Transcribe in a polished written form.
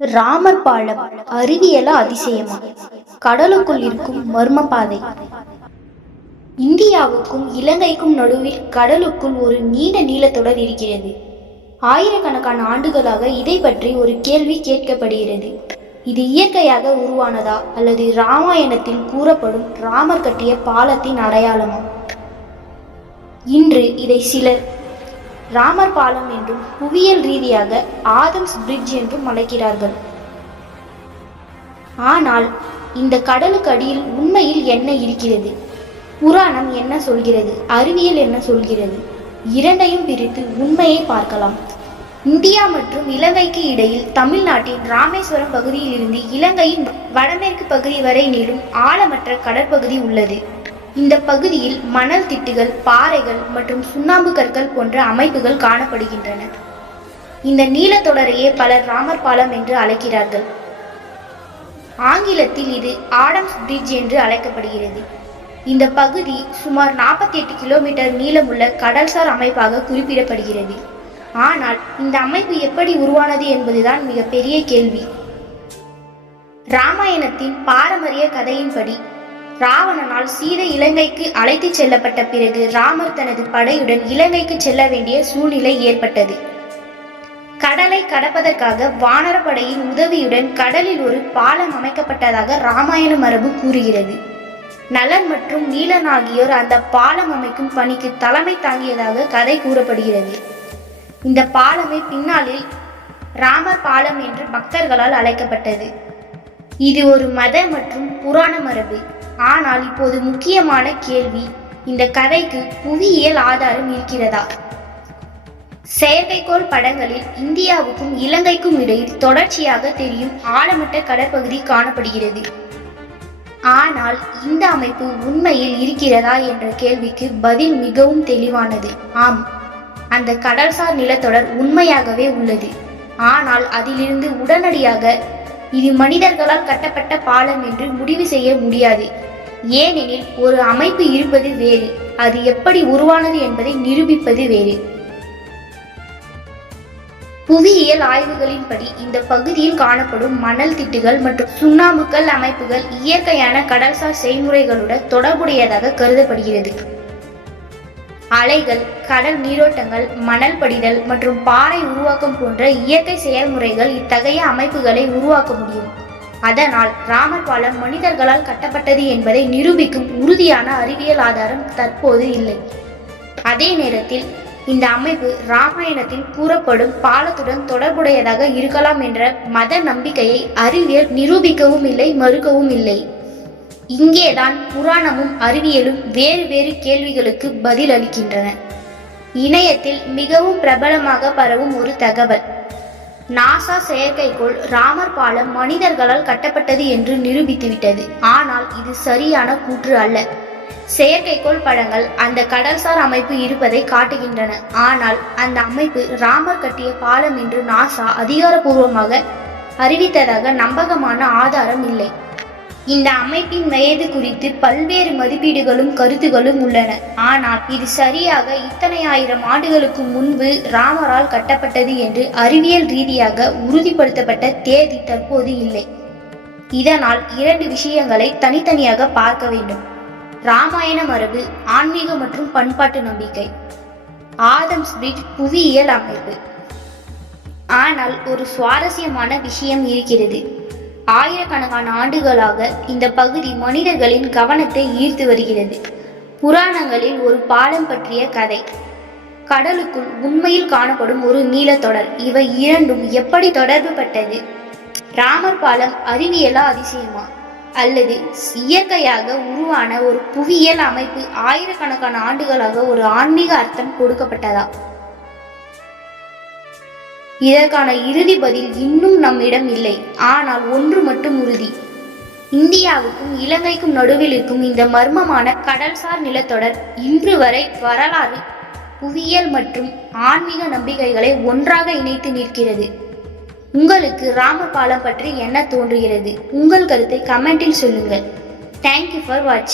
ராமர் பாலம் அறிவியலா அதிசயமா? கடலுக்குள் இருக்கும் மர்ம பாதை. இந்தியாவுக்கும் இலங்கைக்கும் நடுவில் கடலுக்குள் ஒரு நீண்ட நீளத்தொடர் இருக்கிறது. ஆயிரக்கணக்கான ஆண்டுகளாக இதை பற்றி ஒரு கேள்வி கேட்கப்படுகிறது. இது இயற்கையாக உருவானதா அல்லது இராமாயணத்தில் கூறப்படும் ராமர் கட்டிய பாலத்தின் அடையாளமா? இன்று இதை சிலர் ராமர் பாலம் என்றும் புவியியல் ரீதியாக ஆதம்ஸ் பிரிட்ஜ் என்றும் அழைக்கிறார்கள். ஆனால் இந்த கடலுக்கு அடியில் உண்மையில் என்ன இருக்கிறது? புராணம் என்ன சொல்கிறது? அறிவியல் என்ன சொல்கிறது? இரண்டையும் பிரித்து உண்மையை பார்க்கலாம். இந்தியா மற்றும் இலங்கைக்கு இடையில் தமிழ்நாட்டின் ராமேஸ்வரம் பகுதியில் இருந்து இலங்கையின் வடமேற்கு பகுதி வரை நீளும் ஆழமற்ற கடற்பகுதி உள்ளது. இந்த பகுதியில் மணல் திட்டுகள், பாறைகள் மற்றும் சுண்ணாம்பு கற்கள் போன்ற அமைப்புகள் காணப்படுகின்றன. இந்த நீளத்தொடரையே பலர் ராமர் பாலம் என்று அழைக்கிறார்கள். ஆங்கிலத்தில் இது ஆடம்ஸ் பிரிட்ஜ் என்று அழைக்கப்படுகிறது. இந்த பகுதி சுமார் 48 கிலோமீட்டர் நீளமுள்ள கடல்சார் அமைப்பாக குறிப்பிடப்படுகிறது. ஆனால் இந்த அமைப்பு எப்படி உருவானது என்பதுதான் மிகப்பெரிய கேள்வி. இராமாயணத்தின் பாரம்பரிய கதையின்படி ராவணனால் சீதை இலங்கைக்கு அழைத்து செல்லப்பட்ட பிறகு ராமர் தனது படையுடன் இலங்கைக்கு செல்ல வேண்டிய சூழ்நிலை ஏற்பட்டது. கடலை கடப்பதற்காக வானரப்படையின் உதவியுடன் கடலில் ஒரு பாலம் அமைக்கப்பட்டதாக இராமாயண மரபு கூறுகிறது. நலன் மற்றும் நீலன் ஆகியோர் அந்த பாலம் அமைக்கும் பணிக்கு தலைமை தாங்கியதாக கதை கூறப்படுகிறது. இந்த பாலமே பின்னாளில் ராமர் பாலம் என்று பக்தர்களால் அழைக்கப்பட்டது. இது ஒரு மத மற்றும் புராண மரபு. ஆனால் இப்போது முக்கியமான கேள்வி, இந்த கதைக்கு புவியியல் ஆதாரம் இருக்கிறதா? செயற்கைக்கோள் படங்களில் இந்தியாவுக்கும் இலங்கைக்கும் இடையில் தொடர்ச்சியாக தெரியும் ஆழமற்ற கடற்பகுதி காணப்படுகிறது. ஆனால் இந்த அமைப்பு உண்மையில் இருக்கிறதா என்ற கேள்விக்கு பதில் மிகவும் தெளிவானது. ஆம், அந்த கடல்சார் நிலத்தொடர் உண்மையாகவே உள்ளது. ஆனால் அதிலிருந்து உடனடியாக இது மனிதர்களால் கட்டப்பட்ட பாலம் என்று முடிவு செய்ய முடியாது. ஏனெனில் ஒரு அமைப்பு இருப்பது வேறு, அது எப்படி உருவானது என்பதை நிரூபிப்பது வேறு. புவியியல் ஆய்வுகளின்படி இந்த பகுதியில் காணப்படும் மணல் திட்டுகள் மற்றும் சுண்ணாம்புக்கல் அமைப்புகள் இயற்கையான கடல்சார் செய்முறைகளுடன் தொடர்புடையதாக கருதப்படுகிறது. அலைகள், கடல் நீரோட்டங்கள், மணல் படிதல் மற்றும் பாறை உருவாக்கம் போன்ற இயற்கை செயல்முறைகள் இத்தகைய அமைப்புகளை உருவாக்க முடியும். அதனால் ராமர் பாலம் மனிதர்களால் கட்டப்பட்டது என்பதை நிரூபிக்கும் உறுதியான அறிவியல் ஆதாரம் தற்போது இல்லை. அதே நேரத்தில் இந்த அமைப்பு இராமாயணத்தில் கூறப்படும் பாலத்துடன் தொடர்புடையதாக இருக்கலாம் என்ற மத நம்பிக்கையை அறிவியல் நிரூபிக்கவும் இல்லை, மறுக்கவும் இல்லை. இங்கேதான் புராணமும் அறிவியலும் வேறு வேறு கேள்விகளுக்கு பதில் அளிக்கின்றன. இணையத்தில் மிகவும் பிரபலமாக பரவும் ஒரு தகவல், நாசா செயற்கைக்கோள் ராமர் பாலம் மனிதர்களால் கட்டப்பட்டது என்று நிரூபித்துவிட்டது. ஆனால் இது சரியான கூற்று அல்ல. செயற்கைக்கோள் படங்கள் அந்த கடல்சார் அமைப்பு இருப்பதை காட்டுகின்றன. ஆனால் அந்த அமைப்பு ராமர் கட்டிய பாலம் என்று நாசா அதிகாரப்பூர்வமாக அறிவித்ததாக நம்பகமான ஆதாரம் இல்லை. இந்த அமைப்பின் வயது குறித்து பல்வேறு மதிப்பீடுகளும் கருத்துகளும் உள்ளன. ஆனால் இது சரியாக இத்தனை ஆயிரம் ஆண்டுகளுக்கு முன்பு ராமரால் கட்டப்பட்டது என்று அறிவியல் ரீதியாக உறுதிப்படுத்தப்பட்ட தேதி தற்போது இல்லை. இதனால் இரண்டு விஷயங்களை தனித்தனியாக பார்க்க வேண்டும். இராமாயண மரபு, ஆன்மீக மற்றும் பண்பாட்டு நம்பிக்கை. ஆதம்ஸ் பிரிட்ஜ் புவியியல் அமைப்பு. ஆனால் ஒரு சுவாரஸ்யமான விஷயம் இருக்கிறது. ஆயிரக்கணக்கான ஆண்டுகளாக இந்த பகுதி மனிதர்களின் கவனத்தை ஈர்த்து வருகிறது. புராணங்களில் ஒரு பாலம் பற்றிய கதை, கடலுக்குள் உண்மையில் காணப்படும் ஒரு நீளத்தொடர், இவை இரண்டும் எப்படி தொடர்பு பட்டது? ராமர் பாலம் அறிவியலா அதிசயமா? அல்லது இயற்கையாக உருவான ஒரு புவியியல் அமைப்பு ஆயிரக்கணக்கான ஆண்டுகளாக ஒரு ஆன்மீக அர்த்தம் கொடுக்கப்பட்டதா? இதற்கான இறுதி பதில் இன்னும் நம்மிடம் இல்லை. ஆனால் ஒன்று மட்டும் உறுதி, இந்தியாவுக்கும் இலங்கைக்கும் நடுவில் இருக்கும் இந்த மர்மமான கடல்சார் நிலத்தொடர் இன்று வரை வரலாறு, புவியியல் மற்றும் ஆன்மீக நம்பிக்கைகளை ஒன்றாக இணைத்து நிற்கிறது. உங்களுக்கு ராமர் பாலம் பற்றி என்ன தோன்றுகிறது? உங்கள் கருத்தை கமெண்டில் சொல்லுங்கள். தேங்க்யூ ஃபார் வாட்சிங்.